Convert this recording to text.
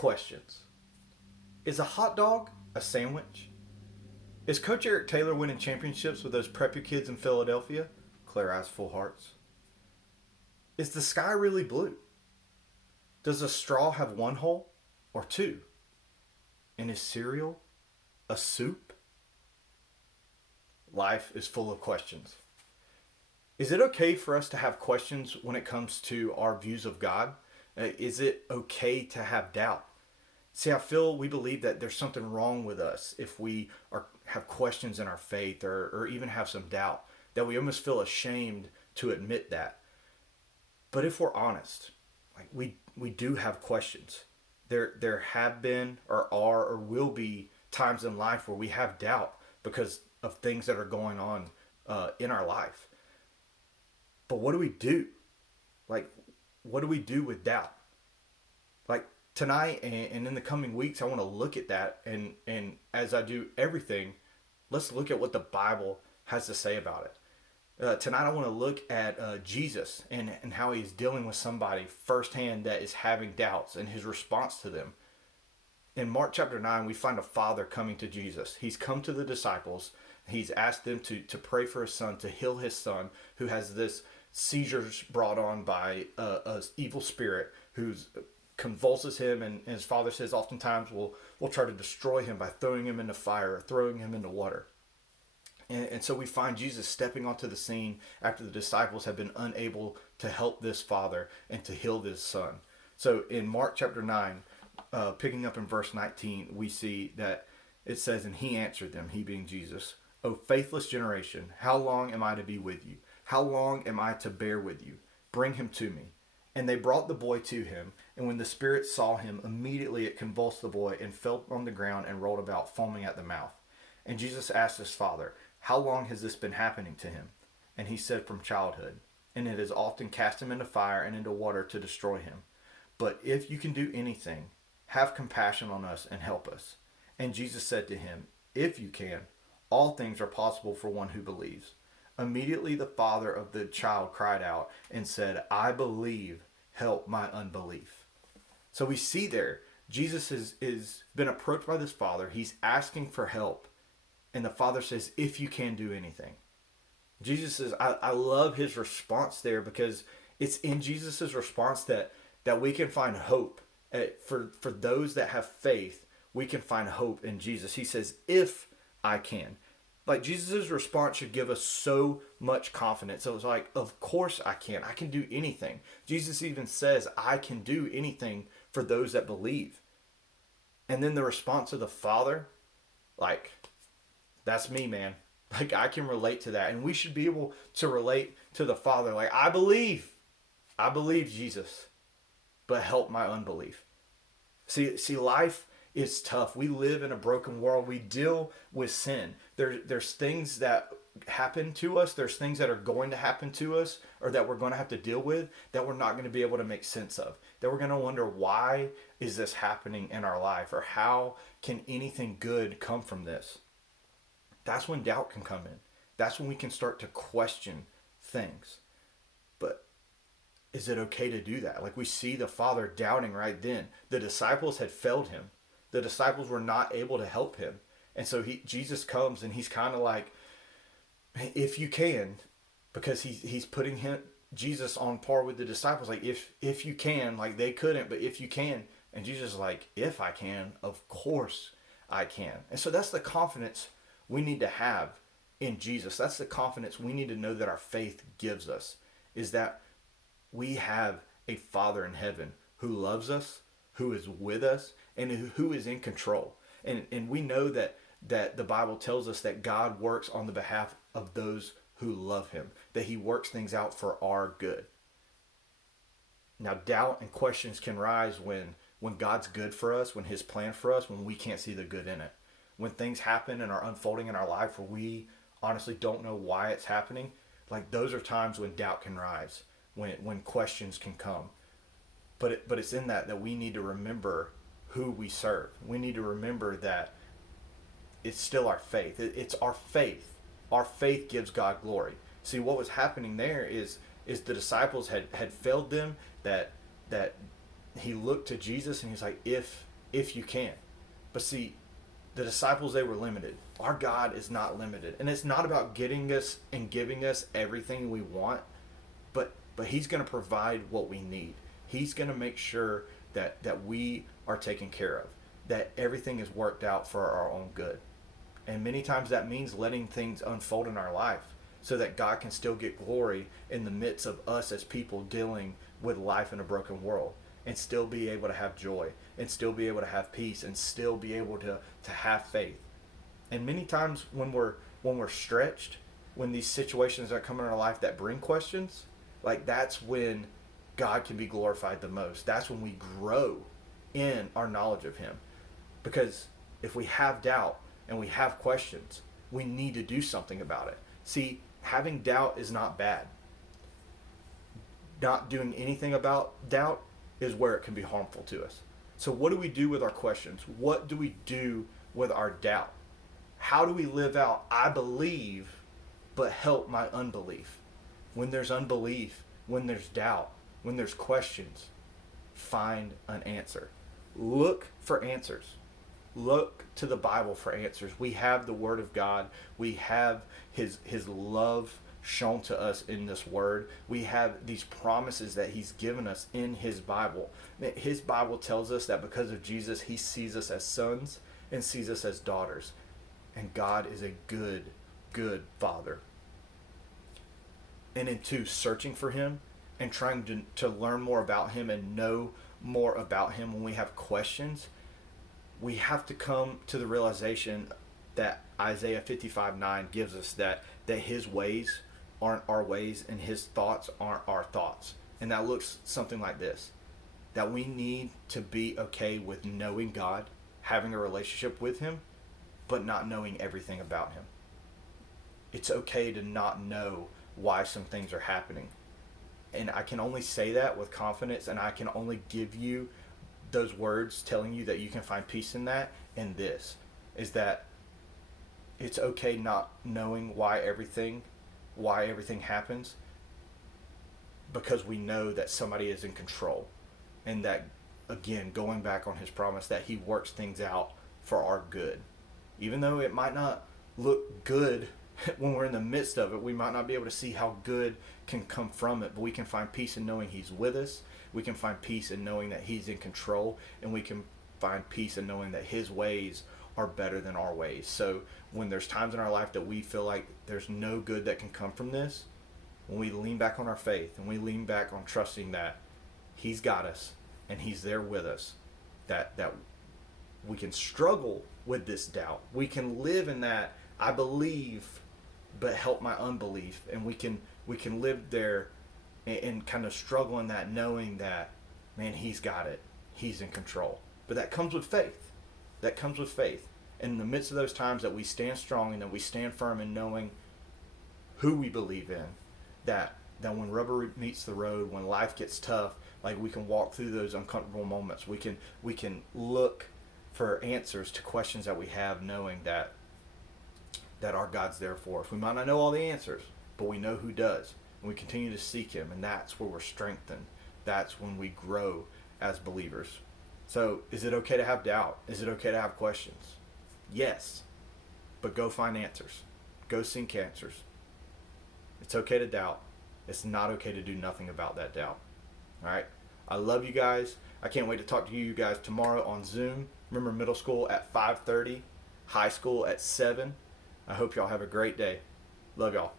questions. Is a hot dog a sandwich? Is Coach Eric Taylor winning championships with those preppy kids in Philadelphia? Clear eyes, full hearts. Is the sky really blue? Does a straw have one hole or two? And is cereal a soup? Life is full of questions. Is it okay for us to have questions when it comes to our views of God? Is it okay to have doubt? See, we believe that there's something wrong with us if we have questions in our faith or even have some doubt, that we almost feel ashamed to admit that. But if we're honest, like we do have questions. There have been or are or will be times in life where we have doubt because of things that are going on in our life. But what do we do? Like, what do we do with doubt? Like tonight and in the coming weeks, I want to look at that. And as I do everything, let's look at what the Bible has to say about it. Tonight, I want to look at Jesus and how he's dealing with somebody firsthand that is having doubts and his response to them. In Mark chapter 9, we find a father coming to Jesus. He's come to the disciples. He's asked them to pray for his son, to heal his son, who has this seizures brought on by a evil spirit who's convulses him, and his father says oftentimes we'll try to destroy him by throwing him into fire or throwing him into water. And so we find Jesus stepping onto the scene after the disciples have been unable to help this father and to heal this son. So in Mark chapter 9, picking up in verse 19, we see that it says, "And he answered them," he being Jesus, "O faithless generation, how long am I to be with you? How long am I to bear with you? Bring him to me." And they brought the boy to him, and when the spirit saw him, immediately it convulsed the boy and fell on the ground and rolled about, foaming at the mouth. And Jesus asked his father, "How long has this been happening to him?" And he said, "From childhood. And it has often cast him into fire and into water to destroy him. But if you can do anything, have compassion on us and help us." And Jesus said to him, "If you can, all things are possible for one who believes." Immediately the father of the child cried out and said, "I believe, help my unbelief." So we see there, Jesus is been approached by this father. He's asking for help. And the father says, "If you can do anything." Jesus says, I love his response there, because it's in Jesus' response that we can find hope. For those that have faith, we can find hope in Jesus. He says, "If I can." Like, Jesus' response should give us so much confidence. So it's like, of course I can. I can do anything. Jesus even says, "I can do anything for those that believe." And then the response of the Father, like, that's me, man. Like, I can relate to that. And we should be able to relate to the Father. Like, I believe, Jesus, but help my unbelief. See, life is tough. We live in a broken world. We deal with sin. There's things that happen to us. There's things that are going to happen to us, or that we're going to have to deal with, that we're not going to be able to make sense of. That we're going to wonder, why is this happening in our life? Or how can anything good come from this? That's when doubt can come in. That's when we can start to question things. But is it okay to do that? Like, we see the Father doubting right then. The disciples had failed him. The disciples were not able to help him. And so Jesus comes and he's kind of like, "If you can," because he's putting Jesus on par with the disciples. Like, if you can, like, they couldn't, but if you can. And Jesus is like, "If I can, of course I can." And so that's the confidence we need to have in Jesus. That's the confidence we need to know that our faith gives us, is that we have a Father in heaven who loves us, who is with us, and who is in control. And we know that the Bible tells us that God works on the behalf of those who love him, that he works things out for our good. Now, doubt and questions can rise when God's good for us, when his plan for us, when we can't see the good in it. When things happen and are unfolding in our life where we honestly don't know why it's happening, like, those are times when doubt can rise, when questions can come. But it's in that we need to remember who we serve. We need to remember that it's still our faith. It's our faith. Our faith gives God glory. See, what was happening there is the disciples had failed them, that he looked to Jesus and he's like, if if you can. But see, the disciples, they were limited. Our God is not limited. And it's not about getting us and giving us everything we want, but he's going to provide what we need. He's going to make sure that we are taken care of, that everything is worked out for our own good. And many times that means letting things unfold in our life so that God can still get glory in the midst of us as people dealing with life in a broken world, and still be able to have joy, and still be able to have peace, and still be able to have faith. And many times when we're stretched, when these situations that come in our life that bring questions, like that's when God can be glorified the most. That's when we grow in our knowledge of him. Because if we have doubt and we have questions, we need to do something about it. See, having doubt is not bad. Not doing anything about doubt is where it can be harmful to us. So what do we do with our questions? What do we do with our doubt? How do we live out, I believe, but help my unbelief? When there's unbelief, when there's doubt, when there's questions, find an answer. Look for answers. Look to the Bible for answers. We have the Word of God. We have his love shown to us in this Word. We have these promises that he's given us in his Bible. His Bible tells us that because of Jesus, he sees us as sons and sees us as daughters. And God is a good, good Father. And in two, searching for him and trying to learn more about him and know more about him when we have questions, we have to come to the realization that Isaiah 55:9 gives us, that his ways aren't our ways and his thoughts aren't our thoughts. And that looks something like this: that we need to be okay with knowing God, having a relationship with him, but not knowing everything about him. It's okay to not know why some things are happening. And I can only say that with confidence, and I can only give you those words telling you that you can find peace in that. And this is that it's okay not knowing why everything happens, because we know that somebody is in control, and that, again, going back on his promise, that he works things out for our good. Even though it might not look good when we're in the midst of it, we might not be able to see how good can come from it, but we can find peace in knowing he's with us. We can find peace in knowing that he's in control, and we can find peace in knowing that his ways are better than our ways. So when there's times in our life that we feel like there's no good that can come from this, when we lean back on our faith and we lean back on trusting that he's got us and he's there with us, that we can struggle with this doubt. We can live in that, I believe, but help my unbelief. And we can live there and kind of struggle in that, knowing that, man, he's got it. He's in control. But that comes with faith. That comes with faith. And in the midst of those times that we stand strong and that we stand firm in knowing who we believe in, that when rubber meets the road, when life gets tough, like, we can walk through those uncomfortable moments. We can look for answers to questions that we have, knowing that our God's there for us. We might not know all the answers, but we know who does. And we continue to seek him, and that's where we're strengthened. That's when we grow as believers. So, is it okay to have doubt? Is it okay to have questions? Yes. But go find answers. Go seek answers. It's okay to doubt. It's not okay to do nothing about that doubt. All right? I love you guys. I can't wait to talk to you guys tomorrow on Zoom. Remember, middle school at 5:30, high school at 7. I hope y'all have a great day. Love y'all.